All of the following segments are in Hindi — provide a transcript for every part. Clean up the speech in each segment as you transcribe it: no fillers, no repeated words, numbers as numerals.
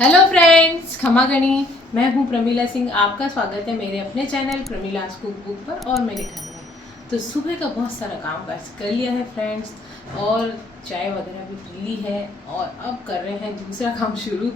हेलो फ्रेंड्स, खमा गणी। मैं हूँ प्रमीला सिंह। आपका स्वागत है मेरे अपने चैनल प्रमीलास कुक बुक पर और मेरे घर में। तो सुबह का बहुत सारा काम काज कर लिया है फ्रेंड्स, और चाय वगैरह भी पी ली है, और अब कर रहे हैं दूसरा काम शुरू।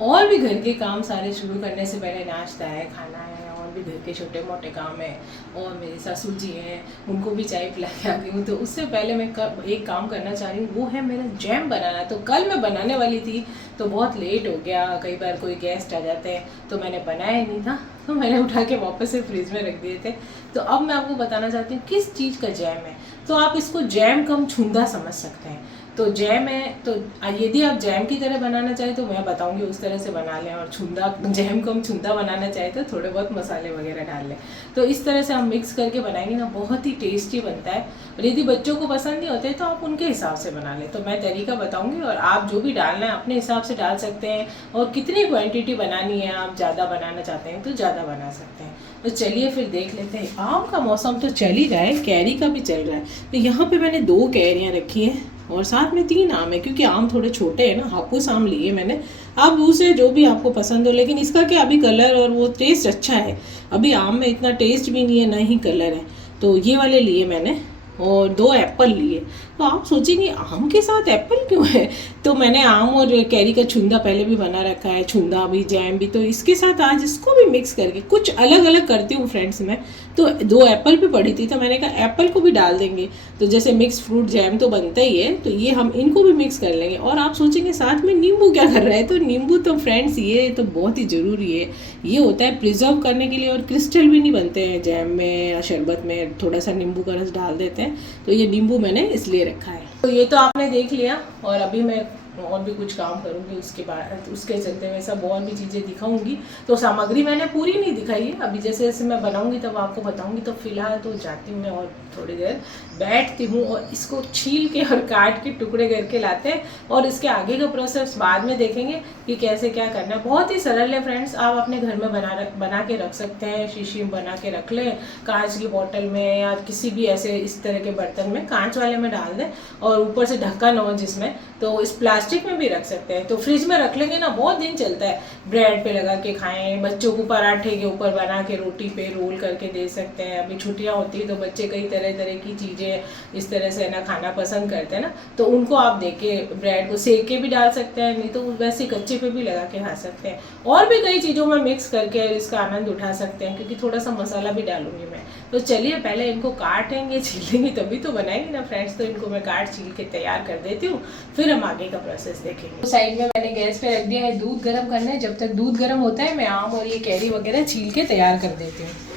और भी घर के काम सारे शुरू करने से पहले नाश्ता है, खाना है, और भी घर के छोटे मोटे काम है। और मेरे ससुर जी हैं, उनको भी चाय पिला के आ गई हूँ। तो उससे पहले मैं एक काम करना चाह रही हूँ, वो है मेरा जैम बनाना। तो कल मैं बनाने वाली थी तो बहुत लेट हो गया, कई बार कोई गेस्ट आ जाते हैं तो मैंने बनाया ही नहीं था, तो मैंने उठा के वापस से फ्रिज में रख दिए थे। तो अब मैं आपको बताना चाहती हूँ किस चीज़ का जैम है। तो आप इसको जैम कम छूंदा समझ सकते हैं। तो जैम है, तो यदि आप जैम की तरह बनाना चाहें तो मैं बताऊंगी उस तरह से बना लें, और छुंदा जैम कम छुंदा बनाना चाहे तो थोड़े बहुत मसाले वगैरह डाल लें। तो इस तरह से हम मिक्स करके बनाएंगे ना, बहुत ही टेस्टी बनता है। और यदि बच्चों को पसंद नहीं होते तो आप उनके हिसाब से बना लें। तो मैं तरीका बताऊंगी, और आप जो भी डालना है अपने हिसाब से डाल सकते हैं। और कितनी क्वांटिटी बनानी है, आप ज़्यादा बनाना चाहते हैं तो ज़्यादा बना सकते हैं। तो चलिए फिर देख लेते हैं। आम का मौसम तो चल ही रहा है, कैरी का भी चल रहा है। तो यहाँ पे मैंने 2 कैरियाँ रखी हैं और साथ में 3 आम है, क्योंकि आम थोड़े छोटे हैं ना, हापुस आम लिए मैंने। आप दूसरे जो भी आपको पसंद हो, लेकिन इसका क्या अभी कलर और वो टेस्ट अच्छा है। अभी आम में इतना टेस्ट भी नहीं है, ना ही कलर है। तो ये वाले लिए मैंने, और 2 एप्पल लिए। तो आप सोचेंगे आम के साथ एप्पल क्यों है। तो मैंने आम और कैरी का छुंदा पहले भी बना रखा है, छुंदा भी जैम भी। तो इसके साथ आज इसको भी मिक्स करके कुछ अलग अलग करती हूँ फ्रेंड्स मैं। तो 2 एप्पल भी पड़ी थी, तो मैंने कहा एप्पल को भी डाल देंगे। तो जैसे मिक्स फ्रूट जैम तो बनता ही है, तो ये हम इनको भी मिक्स कर लेंगे। और आप सोचेंगे साथ में नींबू क्या कर रहा है। तो नींबू तो फ्रेंड्स ये तो बहुत ही ज़रूरी है। ये होता है प्रिजर्व करने के लिए, और क्रिस्टल भी नहीं बनते हैं जैम में या शरबत में। थोड़ा सा नींबू का रस डाल देते हैं। तो ये नींबू मैंने इसलिए रखा है। तो ये तो आपने देख लिया, और अभी मैं और भी कुछ काम करूँगी उसके बाद, उसके चलते मैं सब और भी चीज़ें दिखाऊंगी। तो सामग्री मैंने पूरी नहीं दिखाई है, अभी जैसे जैसे मैं बनाऊंगी तब आपको बताऊंगी। तो फिलहाल तो जाती हूँ मैं और थोड़ी देर बैठती हूँ, और इसको छील के और काट के टुकड़े करके लाते हैं। और इसके आगे का प्रोसेस बाद में देखेंगे कि कैसे क्या करना है। बहुत ही सरल है फ्रेंड्स, आप अपने घर में बना के रख सकते हैं। शीशी में बना के रख लें, कांच की बोतल में या किसी भी ऐसे इस तरह के बर्तन में, कांच वाले में डाल दें, और ऊपर से ढक्कन हो जिसमें, तो इस प्लास्टिक में भी रख सकते हैं। तो फ्रिज में रख लेंगे ना, बहुत दिन चलता है। ब्रेड पे लगा के खाएं, बच्चों को पराठे के ऊपर बना के रोटी पे रोल करके दे सकते हैं। अभी छुट्टियां होती है तो बच्चे कई तरह तरह की चीज़ें इस तरह से ना खाना पसंद करते हैं ना, तो उनको आप देके ब्रेड को सेक के भी डाल सकते हैं, नहीं तो वैसे कच्चे पे भी लगा के खा सकते हैं। और भी कई चीज़ों में मिक्स करके इसका आनंद उठा सकते हैं, क्योंकि थोड़ा सा मसाला भी डालूंगी मैं। तो चलिए पहले इनको काटेंगे, छीलेंगे, तभी तो बनाएंगे ना फ्रेंड्स। तो इनको मैं काट छील के तैयार कर देती हूँ, फिर हम आगे का प्रोसेस देखेंगे। तो साइड में मैंने गैस पे रख दिया है दूध गर्म करने। जब तक दूध गर्म होता है मैं आम और ये कैरी वगैरह छील के तैयार कर देती हूँ।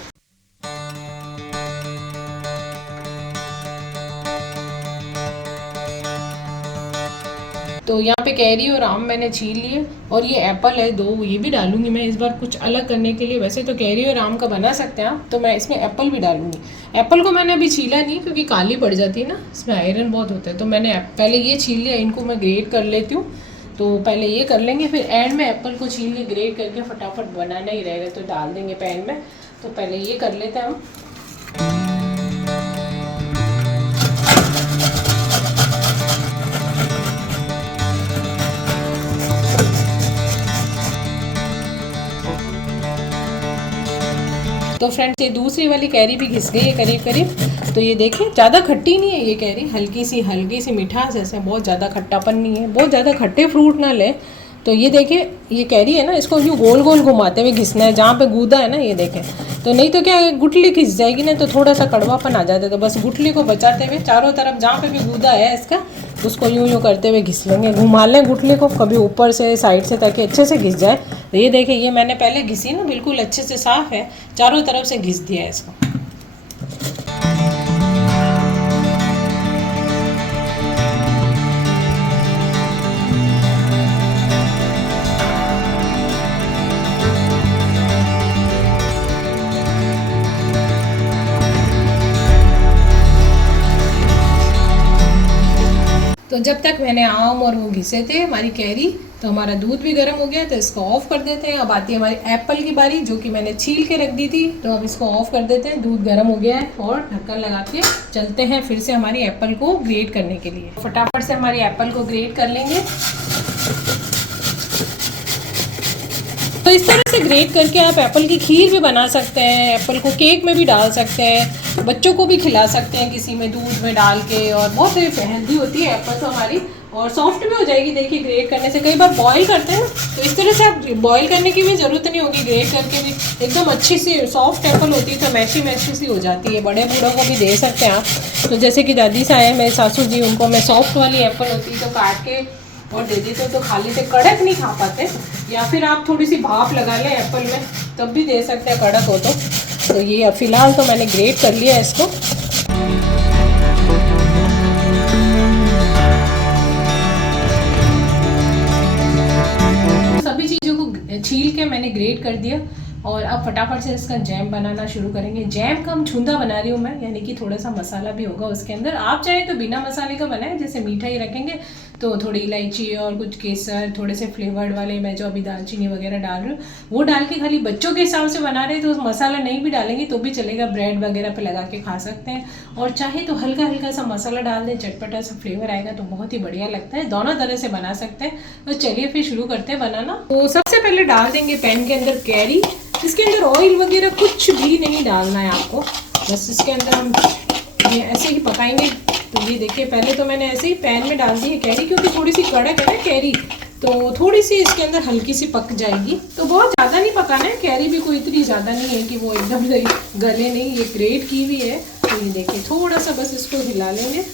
तो यहाँ पे कैरी और आम मैंने छील लिए, और ये एप्पल है 2, ये भी डालूंगी मैं इस बार कुछ अलग करने के लिए। वैसे तो कैरी और आम का बना सकते हैं आप, तो मैं इसमें एप्पल भी डालूंगी। एप्पल को मैंने अभी छीला नहीं, क्योंकि काली पड़ जाती है ना, इसमें आयरन बहुत होता है। तो मैंने पहले ये छील लिया, इनको मैं ग्रेट कर लेती हूँ। तो पहले ये कर लेंगे, फिर एंड में एप्पल को छील के ग्रेट करके फटाफट बनाना ही रहेगा, तो डाल देंगे पैन में। तो पहले ये कर लेते हैं हम। तो फ्रेंड्स ये दूसरी वाली कैरी भी घिस गई है करीब करीब। तो ये देखिए ज़्यादा खट्टी नहीं है ये कैरी, हल्की सी मिठास है, बहुत ज़्यादा खट्टापन नहीं है। बहुत ज़्यादा खट्टे फ्रूट ना लें। तो ये देखिए ये कैरी है ना, इसको यूँ गोल गोल घुमाते हुए घिसना है, जहाँ पे गूदा है ना, ये देखें। तो नहीं तो क्या गुठली घिस जाएगी ना, तो थोड़ा सा कड़वापन आ जाता है। तो बस गुठली को बचाते हुए चारों तरफ जहाँ पे भी गूदा है इसका, उसको यूँ करते हुए घिस लेंगे। घुमा लें गुठली को कभी ऊपर से साइड से, ताकि अच्छे से घिस जाए। तो ये देखिए ये मैंने पहले घिसी ना, बिल्कुल अच्छे से साफ़ है, चारों तरफ से घिस दिया है इसको। तो जब तक मैंने आम और वो घिसे थे हमारी कैरी, तो हमारा दूध भी गर्म हो गया, तो इसको ऑफ कर देते हैं। अब आती है हमारी एप्पल की बारी, जो कि मैंने छील के रख दी थी। तो अब इसको ऑफ कर देते हैं, दूध गर्म हो गया है, और ढक्कन लगा के चलते हैं फिर से हमारी एप्पल को ग्रेट करने के लिए। फटाफट से हमारी एप्पल को ग्रेट कर लेंगे। तो इस तरह से ग्रेट करके आप एप्पल की खीर भी बना सकते हैं, एप्पल को केक में भी डाल सकते हैं, बच्चों को भी खिला सकते हैं किसी में दूध में डाल के, और बहुत हेल्दी होती है एप्पल तो हमारी, और सॉफ्ट भी हो जाएगी। देखिए ग्रेट करने से, कई बार बॉईल करते हैं ना, तो इस तरह से आप बॉईल करने की भी ज़रूरत नहीं होगी, ग्रेट करके भी एकदम अच्छी सी सॉफ्ट एप्पल होती है, तो मैशी मैशी सी हो जाती है। बड़े बूढ़ों को भी दे सकते हैं आप। तो जैसे कि दादी सा है मेरे सासू जी, उनको मैं सॉफ्ट वाली एप्पल होती है तो काट के और दे देते तो खा लेते, कड़क नहीं खा पाते। या फिर आप थोड़ी सी भाप लगा लें एप्पल में, तब भी दे सकते हैं कड़क हो तो ये फ़िलहाल तो मैंने ग्रेट कर लिया है इसको। सभी चीज़ों को छील के मैंने ग्रेट कर दिया, और अब फटाफट से इसका जैम बनाना शुरू करेंगे। जैम का हम छूंदा बना रही हूँ मैं, यानी कि थोड़ा सा मसाला भी होगा उसके अंदर। आप चाहें तो बिना मसाले का बनाएं, जैसे मीठा ही रखेंगे तो थोड़ी इलायची और कुछ केसर, थोड़े से फ्लेवर्ड वाले, मैं जो अभी दालचीनी वगैरह डाल रही हूँ वो डाल के खाली बच्चों के हिसाब से बना रहे हैं, तो मसाला नहीं भी डालेंगे तो भी चलेगा, ब्रेड वगैरह पे लगा के खा सकते हैं। और चाहे तो हल्का हल्का सा मसाला डाल दें, चटपटा सा फ्लेवर आएगा तो बहुत ही बढ़िया लगता है। दोनों तरह से बना सकते हैं। तो चलिए फिर शुरू करते हैं बनाना। तो सबसे पहले डाल देंगे पैन के अंदर कैरी। इसके अंदर ऑयल वगैरह कुछ भी नहीं डालना है आपको, बस इसके अंदर हम ये ऐसे ही पकाएंगे। तो ये देखिए, पहले तो मैंने ऐसे ही पैन में डाल दी है कैरी, क्योंकि थोड़ी सी कड़क है ना कैरी, तो थोड़ी सी इसके अंदर हल्की सी पक जाएगी। तो बहुत ज़्यादा नहीं पकाना है, कैरी भी कोई इतनी ज़्यादा नहीं है कि वो एकदम गले नहीं, ये ग्रेट की हुई है। तो ये देखिए थोड़ा सा बस इसको हिला लेंगे,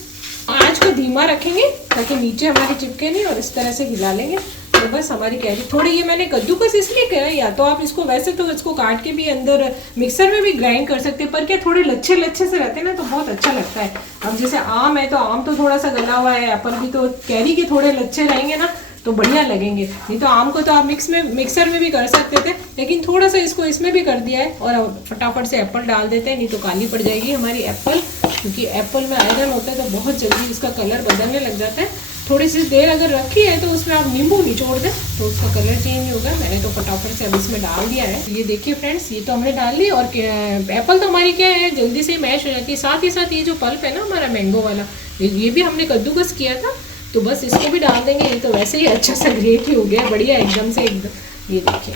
आँच को धीमा रखेंगे ताकि नीचे हमारे चिपके नहीं, और इस तरह से हिला लेंगे। तो बस हमारी कैरी थोड़ी, ये मैंने कद्दूकस इसलिए किया, या तो आप इसको वैसे तो इसको काट के भी अंदर मिक्सर में भी ग्राइंड कर सकते हैं, पर क्या थोड़े लच्छे लच्छे से रहते हैं ना तो बहुत अच्छा लगता है। अब जैसे आम है तो आम तो थोड़ा सा गला हुआ है, एप्पल भी, तो कैरी के थोड़े लच्छे रहेंगे ना तो बढ़िया लगेंगे। नहीं तो आम को तो आप मिक्सर में भी कर सकते थे, लेकिन थोड़ा सा इसको इसमें भी कर दिया है। और फटाफट से एप्पल डाल देते हैं, नहीं तो काली पड़ जाएगी हमारी एप्पल, क्योंकि एप्पल में आयरन होता है तो बहुत जल्दी इसका कलर बदलने लग जाता है। थोड़ी सी देर अगर रखी है तो उसमें आप नींबू निचोड़ दें तो उसका कलर चेंज नहीं होगा। मैंने तो फटाफट से अब इसमें डाल दिया है। ये देखिए फ्रेंड्स, ये तो हमने डाल ली, और एप्पल तो हमारी क्या है जल्दी से मैश हो जाती है। साथ ही साथ ये जो पल्प है ना हमारा मैंगो वाला, ये भी हमने कद्दूकस किया था, तो बस इसको भी डाल देंगे। ये तो वैसे ही अच्छा सा ग्रेट ही हो गया, बढ़िया एकदम से एकदम। ये देखिए,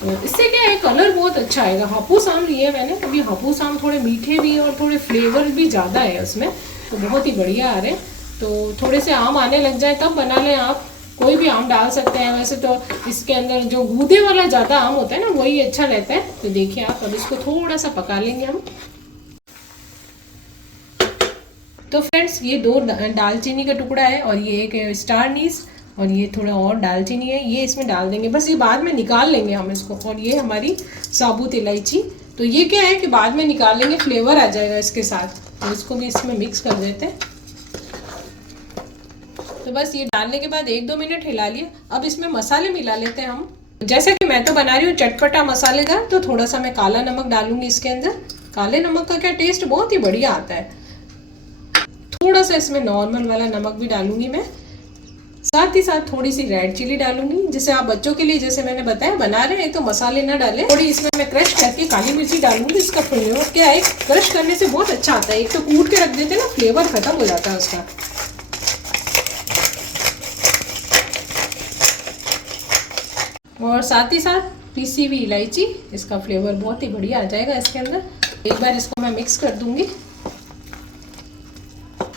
तो इससे क्या है कलर बहुत अच्छा आएगा। हापूस आम लिए मैंने, अभी हापूस आम थोड़े मीठे भी और थोड़े फ्लेवर भी ज़्यादा है उसमें, तो बहुत ही बढ़िया आ रहे हैं। तो थोड़े से आम आने लग जाए तब बना लें आप, कोई भी आम डाल सकते हैं। वैसे तो इसके अंदर जो गूदे वाला ज़्यादा आम होता है ना वही अच्छा रहता है। तो देखिए आप, अब इसको थोड़ा सा पका लेंगे हम। तो फ्रेंड्स, ये 2 दालचीनी का टुकड़ा है, और ये एक स्टार नीस, और ये थोड़ा और दालचीनी है, ये इसमें डाल देंगे। बस ये बाद में निकाल लेंगे हम इसको। और ये हमारी साबुत इलायची, तो ये क्या है कि बाद में निकाल लेंगे, फ्लेवर आ जाएगा इसके साथ। तो इसको भी इसमें मिक्स कर देते हैं। तो बस ये डालने के बाद 1-2 मिनट हिला लिए। अब इसमें मसाले मिला लेते हैं हम। जैसे कि मैं तो बना रही हूँ चटपटा मसालेदार, तो थोड़ा सा मैं काला नमक डालूंगी इसके अंदर। काले नमक का क्या टेस्ट बहुत ही बढ़िया आता है। थोड़ा सा इसमें नॉर्मल वाला नमक भी डालूंगी मैं, साथ ही साथ थोड़ी सी रेड चिली डालूंगी। जैसे आप बच्चों के लिए, जैसे मैंने बताया, बना रहे हैं तो मसाले ना डालें। थोड़ी इसमें मैं क्रश करके काली मिर्ची डालूंगी। इसका फ्लेवर क्या है, क्रश करने से बहुत अच्छा आता है। एक तो कूट के रख देते हैं ना, फ्लेवर खत्म हो जाता है उसका। और साथ ही साथ पीसी हुई इलायची, इसका फ्लेवर बहुत ही बढ़िया आ जाएगा इसके अंदर। एक बार इसको मैं मिक्स कर दूंगी।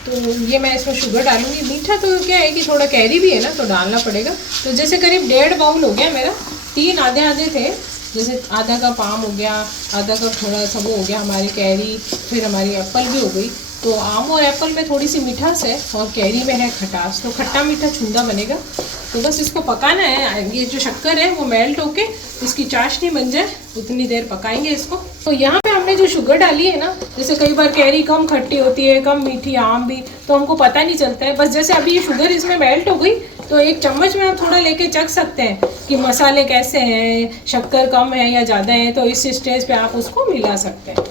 तो ये मैं इसमें शुगर डालूंगी। मीठा तो क्या है कि थोड़ा कैरी भी है ना तो डालना पड़ेगा। तो जैसे करीब 1.5 बाउल हो गया मेरा, 3 आधे आधे थे, जैसे आधा कप आम हो गया, आधा कप थोड़ा सा वो हो गया हमारी कैरी, फिर हमारी एप्पल भी हो गई। तो आम और एप्पल में थोड़ी सी मिठास है और कैरी में है खटास, तो खट्टा मीठा छूंदा बनेगा। तो बस इसको पकाना है। ये जो शक्कर है वो मेल्ट होके इसकी चाशनी बन जाए, उतनी देर पकाएंगे इसको। तो यहाँ पे हमने जो शुगर डाली है ना, जैसे कई बार कैरी कम खट्टी होती है, कम मीठी, आम भी, तो हमको पता नहीं चलता है। बस जैसे अभी ये शुगर इसमें मेल्ट हो गई, तो एक चम्मच में आप थोड़ा लेके चख सकते हैं कि मसाले कैसे हैं, शक्कर कम है या ज़्यादा है। तो इस स्टेज पे आप उसको मिला सकते हैं।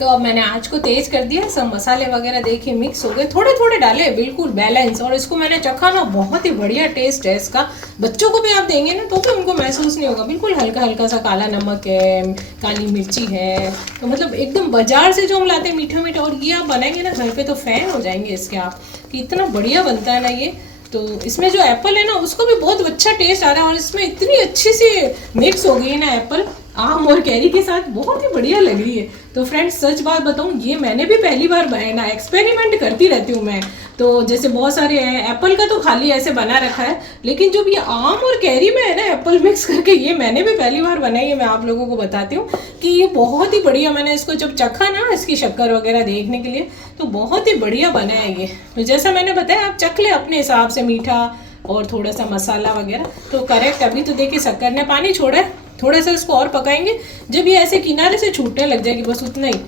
तो अब मैंने आँच को तेज़ कर दिया, सब मसाले वगैरह देखिए मिक्स हो गए, थोड़े थोड़े डाले, बिल्कुल बैलेंस। और इसको मैंने चखा ना, बहुत ही बढ़िया टेस्ट है इसका। बच्चों को भी आप देंगे ना तो भी उनको महसूस नहीं होगा। बिल्कुल हल्का हल्का सा काला नमक है, काली मिर्ची है, तो मतलब एकदम बाजार से जो हम लाते हैं मीठा मीठा। और ये आप बनाएंगे ना घर पे तो फ़ैन हो जाएंगे इसके आप, कि इतना बढ़िया बनता है ना ये। तो इसमें जो एप्पल है ना उसको भी बहुत अच्छा टेस्ट आ रहा है, और इसमें इतनी अच्छी सी मिक्स हो गई है ना एप्पल आम और कैरी के साथ, बहुत ही बढ़िया लग रही है। तो फ्रेंड्स सच बात बताऊं, ये मैंने भी पहली बार बनाया, एक्सपेरिमेंट करती रहती हूँ मैं। तो जैसे बहुत सारे एप्पल का तो खाली ऐसे बना रखा है, लेकिन जब ये आम और कैरी में है ना एप्पल मिक्स करके, ये मैंने भी पहली बार बनाई है। मैं आप लोगों को बताती हूँ कि ये बहुत ही बढ़िया, मैंने इसको जब चखा ना इसकी शक्कर वगैरह देखने के लिए, तो बहुत ही बढ़िया बना है ये। तो जैसा मैंने बताया आप चख ले अपने हिसाब से, मीठा और थोड़ा सा मसाला वगैरह तो करेक्ट। अभी तो देखिए शक्कर ने पानी छोड़ा है, थोड़ा सा इसको और पकाएंगे, जब ये ऐसे किनारे से छूटने लग जाएगी बस उतना ही।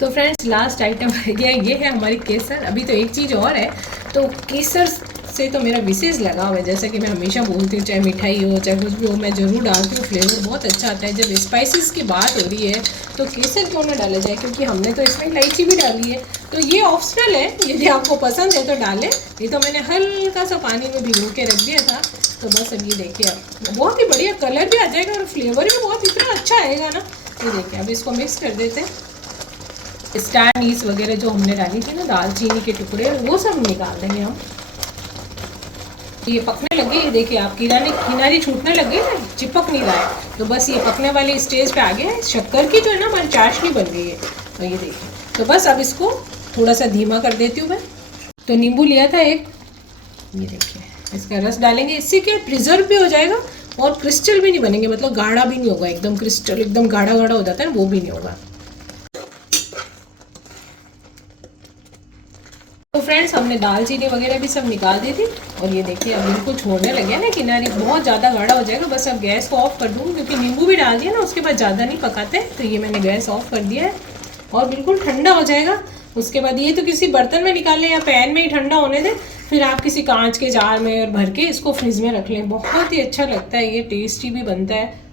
तो फ्रेंड्स लास्ट आइटम रह गया, ये है हमारी केसर। अभी तो एक चीज़ और है, तो केसर से तो मेरा विशेष लगाव है, जैसा कि मैं हमेशा बोलती हूँ, चाहे मिठाई हो चाहे कुछ भी हो, मैं ज़रूर डालती हूँ, फ्लेवर बहुत अच्छा आता है। जब स्पाइसेस की बात हो रही है तो केसर क्यों ना डाला जाए, क्योंकि हमने तो इसमें इलायची भी डाली है। तो ये ऑप्शनल है, यदि आपको पसंद है तो डालें। ये तो मैंने हल्का सा पानी में भिगो के रख दिया था, तो बस अब ये देखिए अब बहुत ही बढ़िया कलर भी आ जाएगा और फ्लेवर भी बहुत इतना अच्छा आएगा ना। ये देखिए अब इसको मिक्स कर देते हैं। स्टार नीस वगैरह जो हमने डाली थी ना, दालचीनी के टुकड़े, वो सब निकाल देंगे हम। ये पकने लगे, ये देखिए आप किनारी छूटने लगे ना, चिपक नहीं रहा है, तो बस ये पकने वाली स्टेज पे आ गया है। शक्कर की जो है ना हमारी चाशनी बन गई है। तो ये देखिए, तो बस अब इसको थोड़ा सा धीमा कर देती हूँ मैं। तो नींबू लिया था एक, ये देखिए इसका रस डालेंगे, इससे क्या प्रिजर्व भी हो जाएगा और क्रिस्टल भी नहीं बनेंगे, मतलब गाढ़ा भी नहीं होगा, एकदम क्रिस्टल एकदम गाढ़ा गाढ़ा हो जाता है ना, वो भी नहीं होगा। तो फ्रेंड्स हमने दालचीनी वगैरह भी सब निकाल दी थी, और ये देखिए अब बिल्कुल छोड़ने लगे ना किनारी, बहुत ज़्यादा गाढ़ा हो जाएगा। बस अब गैस को ऑफ कर दूँ, क्योंकि नींबू भी डाल दिया ना, उसके बाद ज़्यादा नहीं पकाते। तो ये मैंने गैस ऑफ कर दिया है और बिल्कुल ठंडा हो जाएगा। उसके बाद ये तो किसी बर्तन में निकाल लें या पैन में ही ठंडा होने दें, फिर आप किसी कांच के जार में और भर के इसको फ्रिज में रख लें। बहुत ही अच्छा लगता है, ये टेस्टी भी बनता है।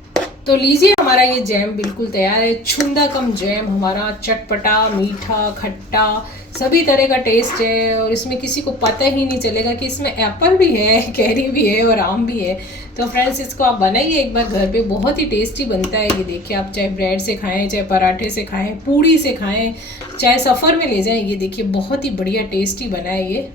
तो लीजिए हमारा ये जैम बिल्कुल तैयार है। छुंदा कम जैम हमारा, चटपटा मीठा खट्टा सभी तरह का टेस्ट है, और इसमें किसी को पता ही नहीं चलेगा कि इसमें एप्पल भी है, कैरी भी है और आम भी है। तो फ्रेंड्स इसको आप बनाइए एक बार घर पे, बहुत ही टेस्टी बनता है। ये देखिए आप चाहे ब्रेड से खाएं, चाहे पराठे से खाएं, पूड़ी से खाएं, चाहे सफ़र में ले जाएं, ये देखिए बहुत ही बढ़िया टेस्टी बना है ये।